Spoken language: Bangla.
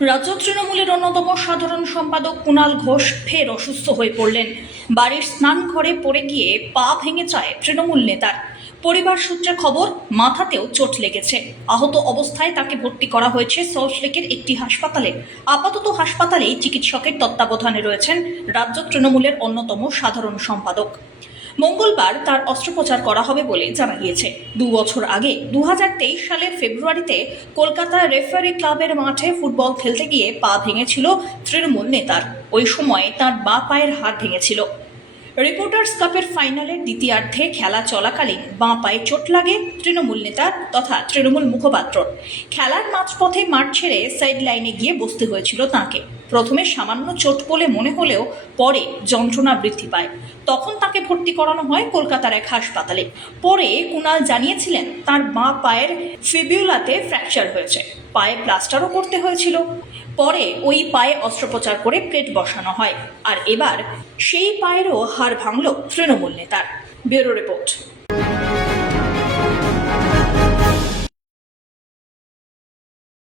রাজ্য তৃণমূলের অন্যতম সাধারণ সম্পাদক কুণাল ঘোষ ফের অসুস্থ হয়ে পড়লেন। বাড়ির স্নান ঘরে পড়ে গিয়ে পা ভেঙে যায় তৃণমূল নেতার। পরিবার সূত্রে খবর, মাথাতেও চোট লেগেছে। আহত অবস্থায় তাকে ভর্তি করা হয়েছে সল্টলেকের একটি হাসপাতালে। আপাতত হাসপাতালেই চিকিৎসকের তত্ত্বাবধানে রয়েছেন রাজ্য তৃণমূলের অন্যতম সাধারণ সম্পাদক। মঙ্গলবার তার অস্ত্রোপচার করা হবে বলে জানা গিয়েছে। দু বছর আগে দু হাজার তেইশ সালের ফেব্রুয়ারিতে কলকাতা রেফারি ক্লাবের মাঠে ফুটবল খেলতে গিয়ে পা ভেঙেছিল তৃণমূল নেতার। ওই সময় তার বা পায়ের হাত ভেঙেছিল। রিপোর্টার্স কাপের ফাইনালের দ্বিতীয়ার্ধে খেলা চলাকালীন বাঁ পায়ে চোট লাগে তৃণমূল নেতার তথা তৃণমূল মুখপাত্র। খেলার মাঝপথে মাঠ ছেড়ে সাইড লাইনে গিয়ে বসতে হয়েছিল তাকে। প্রথমে সামান্য চোট বলে মনে হলেও পরে যন্ত্রণা বৃদ্ধি পায়। তখন তাকে ভর্তি করানো হয় কলকাতার এক হাসপাতালে। পরে কুণাল জানিয়েছিলেন, তার বাঁ পায়ের ফিবিউলাতে ফ্র্যাকচার হয়েছে, পায়ে প্লাস্টারও করতে হয়েছিল। পরে ওই পায়ে অস্ত্রোপচার করে প্লেট বসানো হয়। আর এবার সেই পায়েরও হাড় ভাঙল তৃণমূল নেতার। Bureau report.